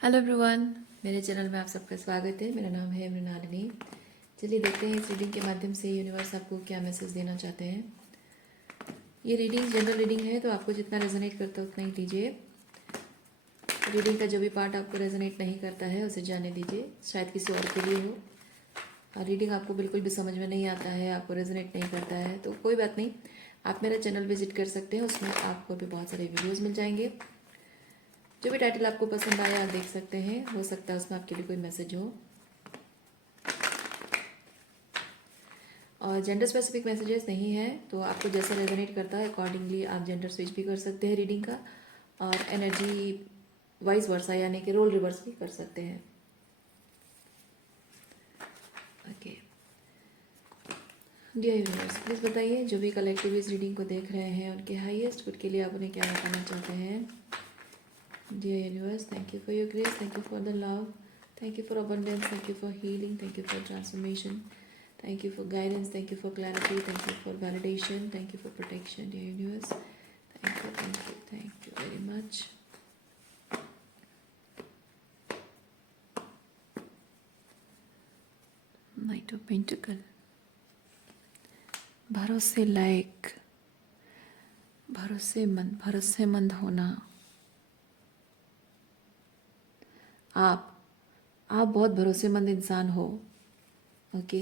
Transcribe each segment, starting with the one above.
Hello everyone, मेरे channel में आप सबका स्वागत है। मेरा नाम है मृणालिनी। चलिए देखते हैं इस रीडिंग के माध्यम से यूनिवर्स आपको क्या मैसेज देना चाहते हैं। ये रीडिंग जनरल रीडिंग है, तो आपको जितना रेजोनेट करता है उतना ही लीजिए। रीडिंग का जो भी पार्ट आपको रेजोनेट नहीं करता है उसे जाने दीजिए, शायद किसी और के लिए हो। और रीडिंग आपको बिल्कुल भी समझ में नहीं आता है, आपको रेजोनेट नहीं करता है, तो कोई बात नहीं, आप मेरा चैनल विजिट कर सकते हैं। उसमें आपको भी बहुत सारे वीडियोज़ मिल जाएंगे। जो भी टाइटल आपको पसंद आया आप देख सकते हैं, हो सकता है उसमें आपके लिए कोई मैसेज हो। और जेंडर स्पेसिफिक मैसेजेस नहीं है, तो आपको जैसा रेजोनेट करता है अकॉर्डिंगली आप जेंडर स्विच भी कर सकते हैं रीडिंग का, और एनर्जी वाइस वर्सा यानी कि रोल रिवर्स भी कर सकते हैं। ओके डियर यूनिवर्स, प्लीज़ बताइए जो भी कलेक्टिव इस रीडिंग को देख रहे हैं उनके हाईएस्ट गुड के लिए आप उन्हें क्या बताना चाहते हैं। Dear universe, thank you for your grace, thank you for the love, thank you for abundance, thank you for healing, thank you for transformation, thank you for guidance, thank you for clarity, thank you for validation, thank you for protection, dear universe. Thank you very much. Knight of Pentacle. भरोसे लायक, भरोसेमंद होना। आप बहुत भरोसेमंद इंसान हो। Okay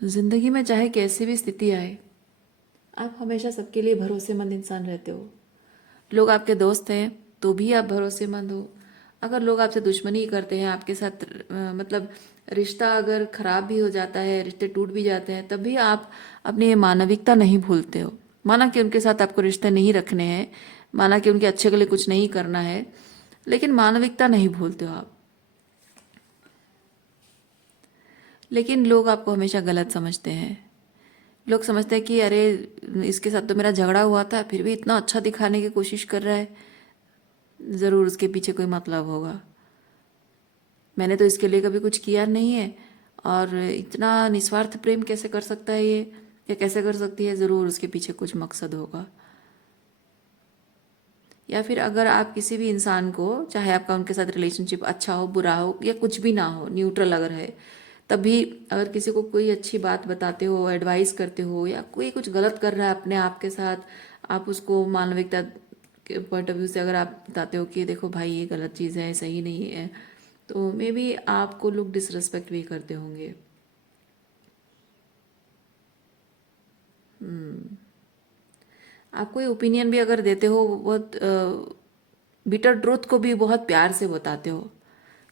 जिंदगी में चाहे कैसी भी स्थिति आए, आप हमेशा सबके लिए भरोसेमंद इंसान रहते हो। लोग आपके दोस्त हैं तो भी आप भरोसेमंद हो। अगर लोग आपसे दुश्मनी करते हैं, आपके साथ मतलब रिश्ता अगर खराब भी हो जाता है, रिश्ते टूट भी जाते हैं, तब भी आप अपनी ये मानविकता नहीं भूलते हो। माना कि उनके साथ आपको रिश्ते नहीं रखने हैं, माना कि उनके अच्छे के लिए कुछ नहीं करना है, लेकिन मानविकता नहीं भूलते हो आप। लेकिन लोग आपको हमेशा गलत समझते हैं। लोग समझते हैं कि अरे इसके साथ तो मेरा झगड़ा हुआ था, फिर भी इतना अच्छा दिखाने की कोशिश कर रहा है, ज़रूर उसके पीछे कोई मतलब होगा। मैंने तो इसके लिए कभी कुछ किया नहीं है, और इतना निस्वार्थ प्रेम कैसे कर सकता है ये, या कैसे कर सकती है, ज़रूर उसके पीछे कुछ मकसद होगा। या फिर अगर आप किसी भी इंसान को, चाहे आपका उनके साथ रिलेशनशिप अच्छा हो, बुरा हो, या कुछ भी ना हो, न्यूट्रल अगर है, तभी अगर किसी को कोई अच्छी बात बताते हो, एडवाइस करते हो, या कोई कुछ गलत कर रहा है अपने आप के साथ, आप उसको मानविकता के पॉइंट ऑफ व्यू से अगर आप बताते हो कि देखो भाई ये गलत चीज़ है, सही नहीं है, तो मे बी आपको लोग डिसरिस्पेक्ट भी करते होंगे। आप कोई ओपिनियन भी अगर देते हो, बहुत बिटर ट्रूथ को भी बहुत प्यार से बताते हो।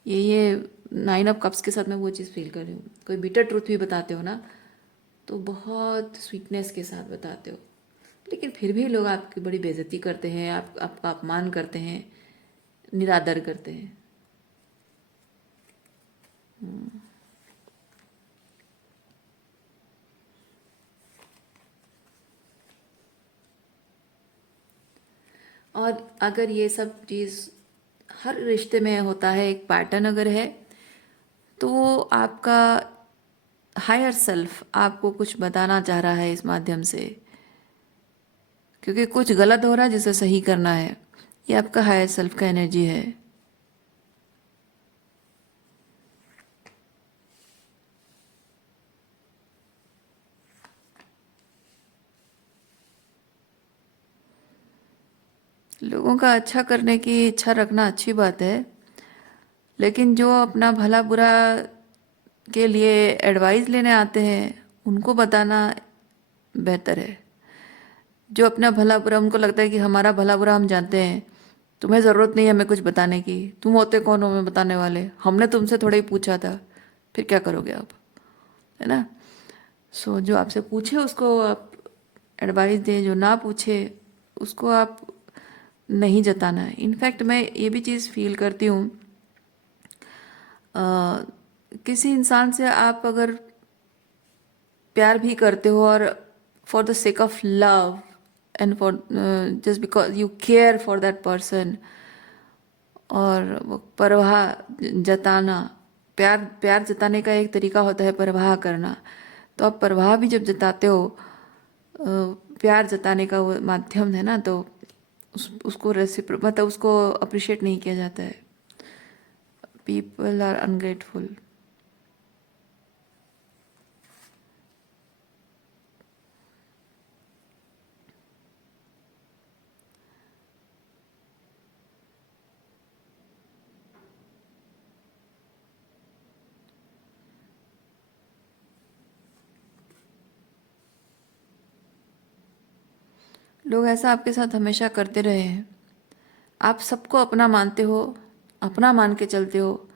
ये 9 ऑफ कप्स के साथ मैं वो चीज़ फील कर रही हूँ। कोई बिटर ट्रूथ भी बताते हो ना, तो बहुत स्वीटनेस के साथ बताते हो, लेकिन फिर भी लोग आपकी बड़ी बेइज्जती करते हैं, आपका अपमान करते हैं, निरादर करते हैं। और अगर ये सब चीज़ हर रिश्ते में होता है, एक पैटर्न अगर है, तो आपका हायर सेल्फ आपको कुछ बताना चाह रहा है इस माध्यम से, क्योंकि कुछ गलत हो रहा है जिसे सही करना है। ये आपका हायर सेल्फ का एनर्जी है। लोगों का अच्छा करने की इच्छा रखना अच्छी बात है, लेकिन जो अपना भला बुरा के लिए एडवाइस लेने आते हैं उनको बताना बेहतर है। जो अपना भला बुरा, उनको लगता है कि हमारा भला बुरा हम जानते हैं, तुम्हें ज़रूरत नहीं है हमें कुछ बताने की, तुम होते कौन हो हमें बताने वाले, हमने तुमसे थोड़ा ही पूछा था, फिर क्या करोगे आप, है ना। सो जो आपसे पूछे उसको आप एडवाइस दें, जो ना पूछे उसको आप नहीं जताना है। इनफैक्ट मैं ये भी चीज़ फील करती हूँ, किसी इंसान से आप अगर प्यार भी करते हो, और for the sake of love and for just because you care for that person, और वो परवाह जताना, प्यार प्यार जताने का एक तरीका होता है परवाह करना। तो आप परवाह भी जब जताते हो, प्यार जताने का वो माध्यम है ना, तो उसको मतलब उसको अप्रिशिएट नहीं किया जाता है. People are ungrateful. लोग ऐसा आपके साथ हमेशा करते रहे हैं. आप सबको अपना मानते हो, अपना मान के चलते हो,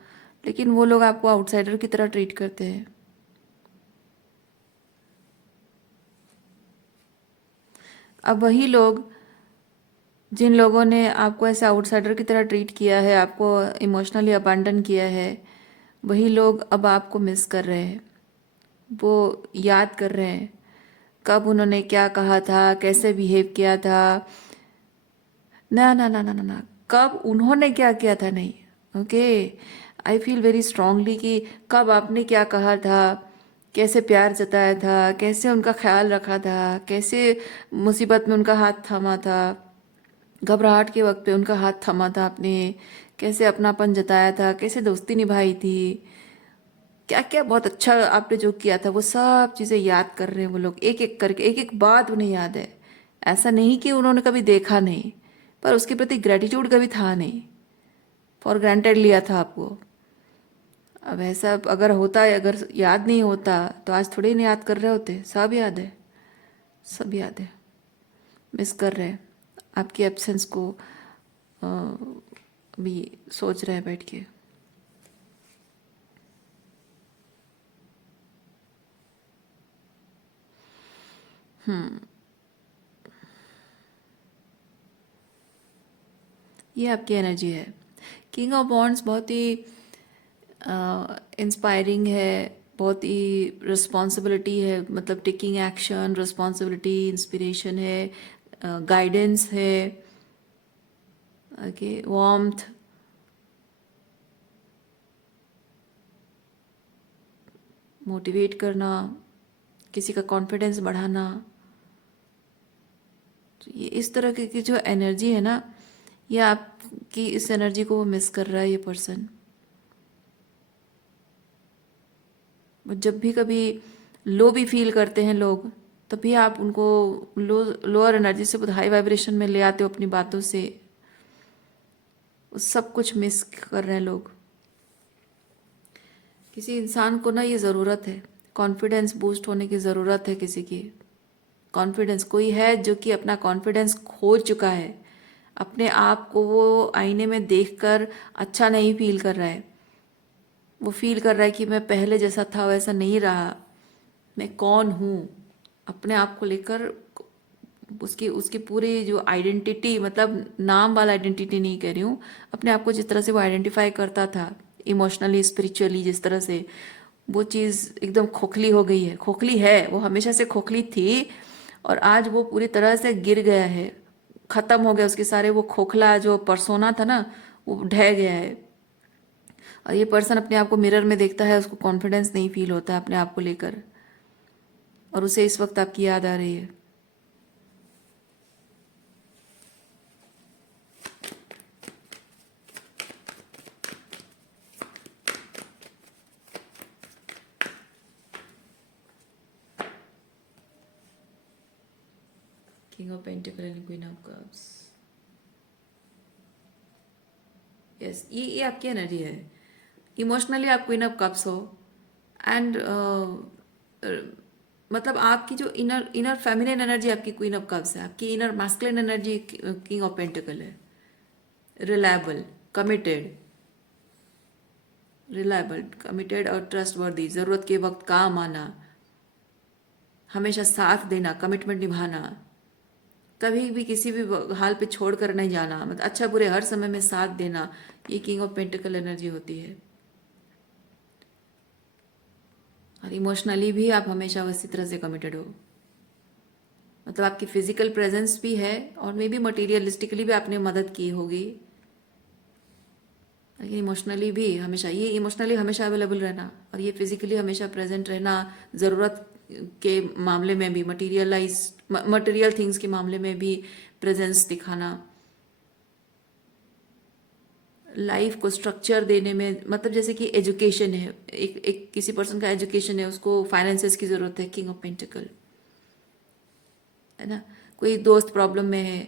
लेकिन वो लोग आपको आउटसाइडर की तरह ट्रीट करते हैं. अब वही लोग जिन लोगों ने आपको ऐसे आउटसाइडर की तरह ट्रीट किया है, आपको इमोशनली अबैंडन किया है, वही लोग अब आपको मिस कर रहे हैं. वो याद कर रहे हैं कब उन्होंने क्या कहा था, कैसे बिहेव किया था. ना ना ना ना ना ना, कब उन्होंने क्या किया था नहीं. Okay, I feel very strongly कि कब आपने क्या कहा था, कैसे प्यार जताया था, कैसे उनका ख्याल रखा था, कैसे मुसीबत में उनका हाथ थामा था, घबराहट के वक्त पे उनका हाथ थामा था आपने, कैसे अपनापन जताया था, कैसे दोस्ती निभाई थी, क्या क्या बहुत अच्छा आपने जो किया था, वो सब चीज़ें याद कर रहे हैं वो लोग, एक एक करके, एक एक बात उन्हें याद है. ऐसा नहीं कि उन्होंने कभी देखा नहीं, पर उसके प्रति ग्रेटिट्यूड कभी था नहीं, फॉर ग्रांटेड लिया था आपको. अब ऐसा अगर होता है, अगर याद नहीं होता तो आज थोड़े ही नहीं याद कर रहे होते. सब याद है, सब याद है. मिस कर रहे हैं आपकी एब्सेंस को. अ, अभी सोच रहे हैं बैठ के. ये आपकी एनर्जी है. किंग ऑफ वॉन्ड्स बहुत ही इंस्पायरिंग है, बहुत ही रिस्पॉन्सिबिलिटी है, मतलब टेकिंग एक्शन, रिस्पॉन्सिबिलिटी, इंस्पिरेशन है, गाइडेंस है. ओके, वार्मथ, मोटिवेट करना, किसी का कॉन्फिडेंस बढ़ाना. तो ये इस तरह की जो एनर्जी है ना, ये आपकी इस एनर्जी को वो मिस कर रहा है ये पर्सन. जब भी कभी लो भी फील करते हैं लोग, तभी आप उनको लोअर एनर्जी से बहुत हाई वाइब्रेशन में ले आते हो अपनी बातों से. वो सब कुछ मिस कर रहे हैं लोग. किसी इंसान को ना ये ज़रूरत है, कॉन्फिडेंस बूस्ट होने की ज़रूरत है किसी की. कॉन्फिडेंस, कोई है जो कि अपना कॉन्फिडेंस खो चुका है, अपने आप को वो आईने में देखकर अच्छा नहीं फील कर रहा है. वो फील कर रहा है कि मैं पहले जैसा था वैसा नहीं रहा, मैं कौन हूँ, अपने आप को लेकर उसकी उसकी पूरी जो आइडेंटिटी, मतलब नाम वाला आइडेंटिटी नहीं कह रही हूँ, अपने आप को जिस तरह से वो आइडेंटिफाई करता था इमोशनली, स्पिरिचुअली, जिस तरह से, वो चीज़ एकदम खोखली हो गई है. खोखली है, वो हमेशा से खोखली थी, और आज वो पूरी तरह से गिर गया है, ख़त्म हो गया उसके सारे, वो खोखला जो परसोना था ना, वो ढह गया है. और ये पर्सन अपने आप को मिरर में देखता है, उसको कॉन्फिडेंस नहीं फील होता है अपने आप को लेकर, और उसे इस वक्त आपकी याद आ रही है. King of pentacle and queen of cups. Yes, ये आपकी एनर्जी है. इमोशनली आप क्वीन ऑफ कप्स हो. एंड मतलब आपकी जो इनर इनर फेमिनिन एनर्जी आपकी क्वीन ऑफ कप्स है, आपकी inner masculine energy king of pentacle है. रिलायबल, कमिटेड, रिलायबल, कमिटेड और ट्रस्ट वर्दी, ज़रूरत के वक्त काम आना, हमेशा साथ देना, कमिटमेंट निभाना, कभी भी किसी भी हाल पे छोड़ कर नहीं जाना, मतलब अच्छा बुरे हर समय में साथ देना. ये किंग ऑफ पेंटिकल एनर्जी होती है. और इमोशनली भी आप हमेशा उसी तरह से कमिटेड हो, मतलब आपकी फिजिकल प्रेजेंस भी है, और मे बी मटीरियलिस्टिकली भी आपने मदद की होगी, लेकिन इमोशनली भी हमेशा, ये इमोशनली हमेशा अवेलेबल रहना, और ये फिजिकली हमेशा प्रेजेंट रहना, ज़रूरत के मामले में भी, मटीरियल थिंग्स के मामले में भी प्रेजेंस दिखाना. लाइफ को स्ट्रक्चर देने में, मतलब जैसे कि एजुकेशन है, एक किसी पर्सन का एजुकेशन है, उसको फाइनेंसेस की ज़रूरत है, किंग ऑफ पेंटिकल, है ना। कोई दोस्त प्रॉब्लम में है,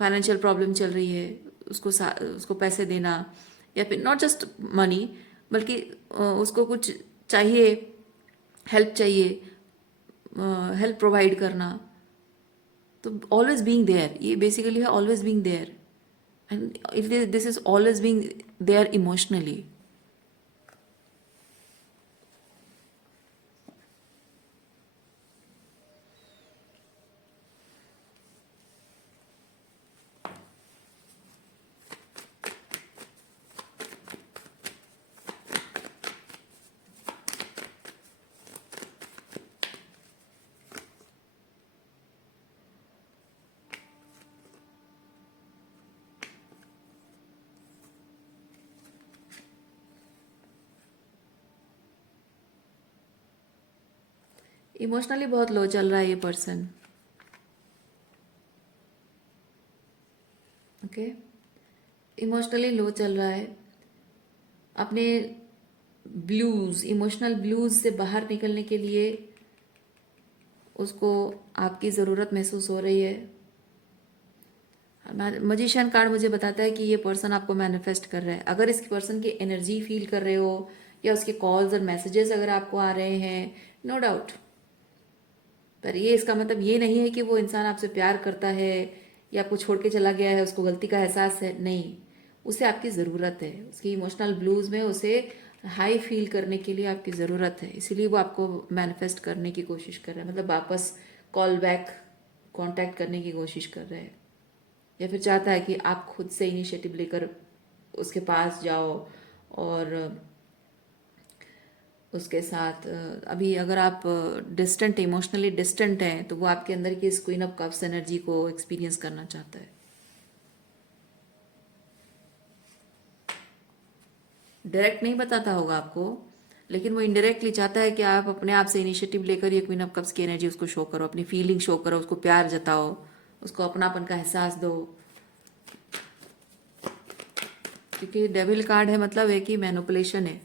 फाइनेंशियल प्रॉब्लम चल रही है, उसको पैसे देना, या फिर नॉट जस्ट मनी, बल्कि उसको कुछ चाहिए, हेल्प चाहिए, हेल्प प्रोवाइड करना। तो ऑलवेज बीइंग देयर, ये बेसिकली है always being there, and this is always being there emotionally. Emotionally बहुत लो चल रहा है ये पर्सन, ओके। इमोशनली लो चल रहा है, अपने ब्लूज, इमोशनल ब्लूज से बाहर निकलने के लिए उसको आपकी ज़रूरत महसूस हो रही है। मजिशियन कार्ड मुझे बताता है कि ये पर्सन आपको मैनिफेस्ट कर रहा है। अगर इस पर्सन की एनर्जी फील कर रहे हो, या उसके कॉल्स और मैसेजेस अगर आपको आ रहे हैं, नो डाउट, पर ये इसका मतलब ये नहीं है कि वो इंसान आपसे प्यार करता है या आपको छोड़ के चला गया है, उसको गलती का एहसास है, नहीं। उसे आपकी ज़रूरत है, उसकी इमोशनल ब्लूज में उसे हाई फील करने के लिए आपकी ज़रूरत है, इसीलिए वो आपको मैनिफेस्ट करने की कोशिश कर रहा है, मतलब वापस कॉल बैक, कांटेक्ट करने की कोशिश कर रहा है, या फिर चाहता है कि आप खुद से इनिशिएटिव लेकर उसके पास जाओ और उसके साथ अभी अगर आप डिस्टेंट, इमोशनली डिस्टेंट हैं, तो वो आपके अंदर की इस क्वीन ऑफ कप्स एनर्जी को एक्सपीरियंस करना चाहता है। डायरेक्ट नहीं बताता होगा आपको, लेकिन वो इनडायरेक्टली चाहता है कि आप अपने आप से इनिशिएटिव लेकर ये क्वीन ऑफ कप्स की एनर्जी उसको शो करो, अपनी फीलिंग शो करो, उसको प्यार जताओ, उसको अपनापन का एहसास दो। क्योंकि डेविल कार्ड है, मतलब है कि मैनिपुलेशन है,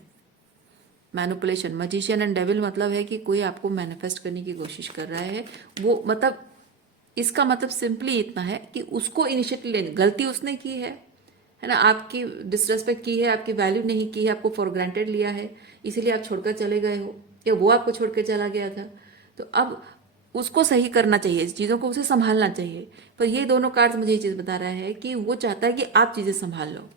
मैनिपुलेशन। मजिशियन एंड डेविल मतलब है कि कोई आपको मैनिफेस्ट करने की कोशिश कर रहा है। वो मतलब इसका मतलब सिंपली इतना है कि उसको इनिशिएटिव लेने, गलती उसने की है ना, आपकी डिसरेस्पेक्ट की है, आपकी वैल्यू नहीं की है, आपको फॉर ग्रांटेड लिया है, इसीलिए आप छोड़कर चले गए हो, या वो आपको छोड़कर चला गया था। तो अब उसको सही करना चाहिए, इस चीज़ों को उसे संभालना चाहिए। पर ये दोनों कार्ड्स मुझे ये चीज़ बता रहा है कि वो चाहता है कि आप चीज़ें संभाल लो,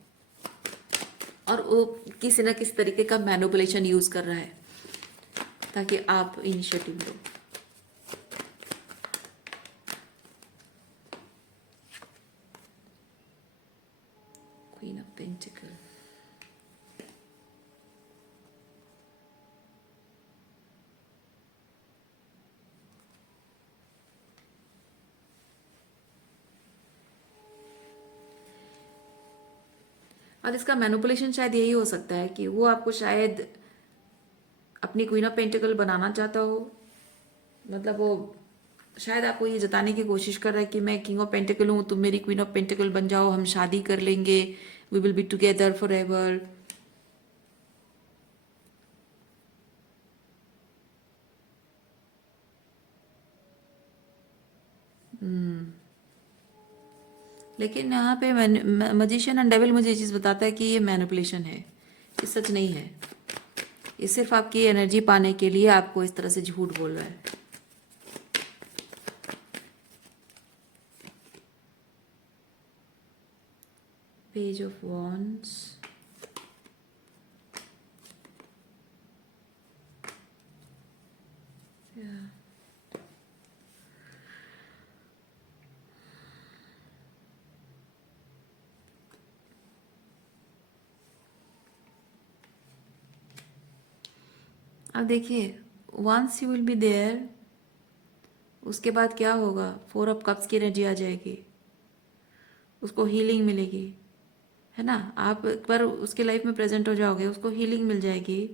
और वो किसी ना किसी तरीके का मैनिपुलेशन यूज कर रहा है ताकि आप initiative low. Queen of pentacle, और इसका मैनिपुलेशन शायद यही हो सकता है कि वो आपको शायद अपनी क्वीन ऑफ पेंटिकल बनाना चाहता हो, मतलब वो शायद आपको ये जताने की कोशिश कर रहा है कि मैं किंग ऑफ पेंटिकल हूँ, तुम मेरी क्वीन ऑफ पेंटिकल बन जाओ, हम शादी कर लेंगे, we will be together forever. लेकिन यहाँ पे मजिशियन एंड डेविल मुझे ये चीज़ बताता है कि ये मैनिपुलेशन है, ये सच नहीं है, ये सिर्फ आपकी एनर्जी पाने के लिए आपको इस तरह से झूठ बोल रहा है। पेज ऑफ वॉन्ड्स, अब देखिए, once you will be there, उसके बाद क्या होगा, 4 ऑफ कप्स की एनर्जी आ जाएगी, उसको हीलिंग मिलेगी, है ना। आप एक बार उसके लाइफ में प्रेजेंट हो जाओगे, उसको हीलिंग मिल जाएगी,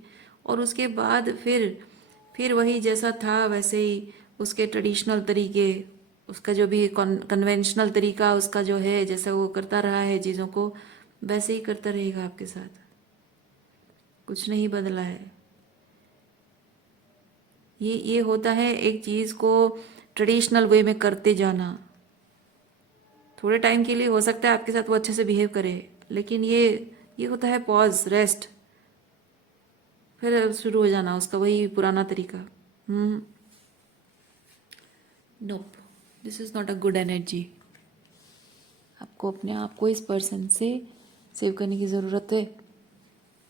और उसके बाद फिर वही जैसा था वैसे ही उसके ट्रेडिशनल तरीके, उसका जो भी कन्वेंशनल तरीका उसका जो है, जैसा वो करता रहा है चीज़ों को, वैसे ही करता रहेगा आपके साथ, कुछ नहीं बदला है। ये होता है एक चीज़ को ट्रेडिशनल वे में करते जाना। थोड़े टाइम के लिए हो सकता है आपके साथ वो अच्छे से बिहेव करे, लेकिन ये होता है पॉज, रेस्ट, फिर शुरू हो जाना उसका वही पुराना तरीका। Nope, this is not a good energy. आपको अपने आप को इस पर्सन से सेव करने की ज़रूरत है,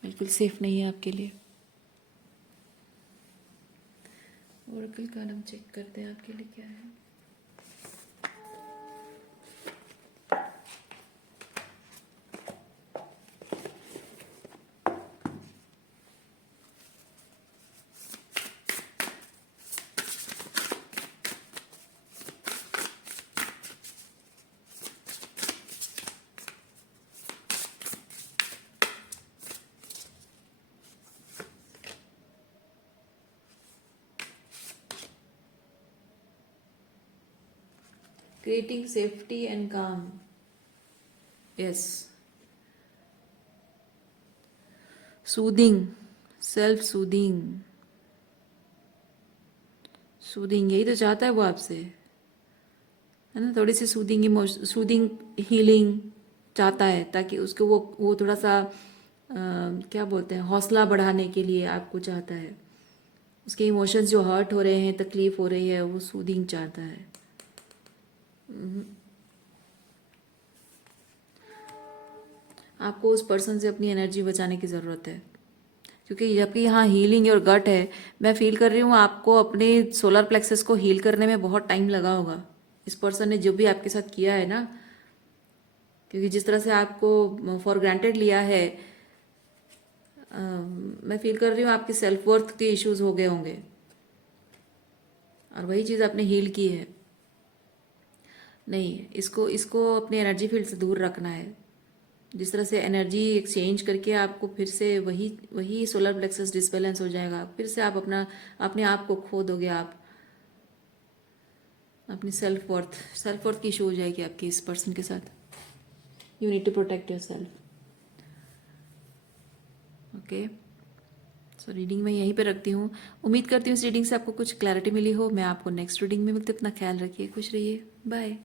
बिल्कुल सेफ नहीं है आपके लिए। ओरेकल कार्ड हम चेक करते हैं आपके लिए क्या है। Creating safety and calm. Yes. Soothing, self-soothing. Soothing यही तो चाहता है वो आपसे, है ना। थोड़ी सी सूदिंग हीलिंग चाहता है, ताकि उसको वो थोड़ा सा क्या बोलते हैं, हौसला बढ़ाने के लिए आपको चाहता है। उसके इमोशंस जो हर्ट हो रहे हैं, तकलीफ हो रही है, वो सूदिंग चाहता है। आपको उस पर्सन से अपनी एनर्जी बचाने की ज़रूरत है, क्योंकि जबकि यहाँ हीलिंग और गट है, मैं फील कर रही हूँ आपको अपने सोलर प्लेक्सस को हील करने में बहुत टाइम लगा होगा। इस पर्सन ने जो भी आपके साथ किया है ना, क्योंकि जिस तरह से आपको फॉर ग्रांटेड लिया है, मैं फील कर रही हूँ आपके सेल्फ वर्थ के इश्यूज हो गए होंगे, और वही चीज़ आपने हील की है। नहीं, इसको इसको अपने एनर्जी फील्ड से दूर रखना है। जिस तरह से एनर्जी एक्सचेंज करके आपको फिर से वही वही सोलर प्लेक्सस डिसबैलेंस हो जाएगा, फिर से आप अपने आप को खो दोगे। आप अपनी सेल्फ वर्थ की इशू हो जाएगी आपकी इस पर्सन के साथ। You need to protect yourself. Okay, so reading मैं यहीं पे रखती हूँ। उम्मीद करती हूँ इस रीडिंग से आपको कुछ क्लैरिटी मिली हो। मैं आपको नेक्स्ट रीडिंग में मिलती हूँ। अपना ख्याल रखिए, खुश रहिए, बाय।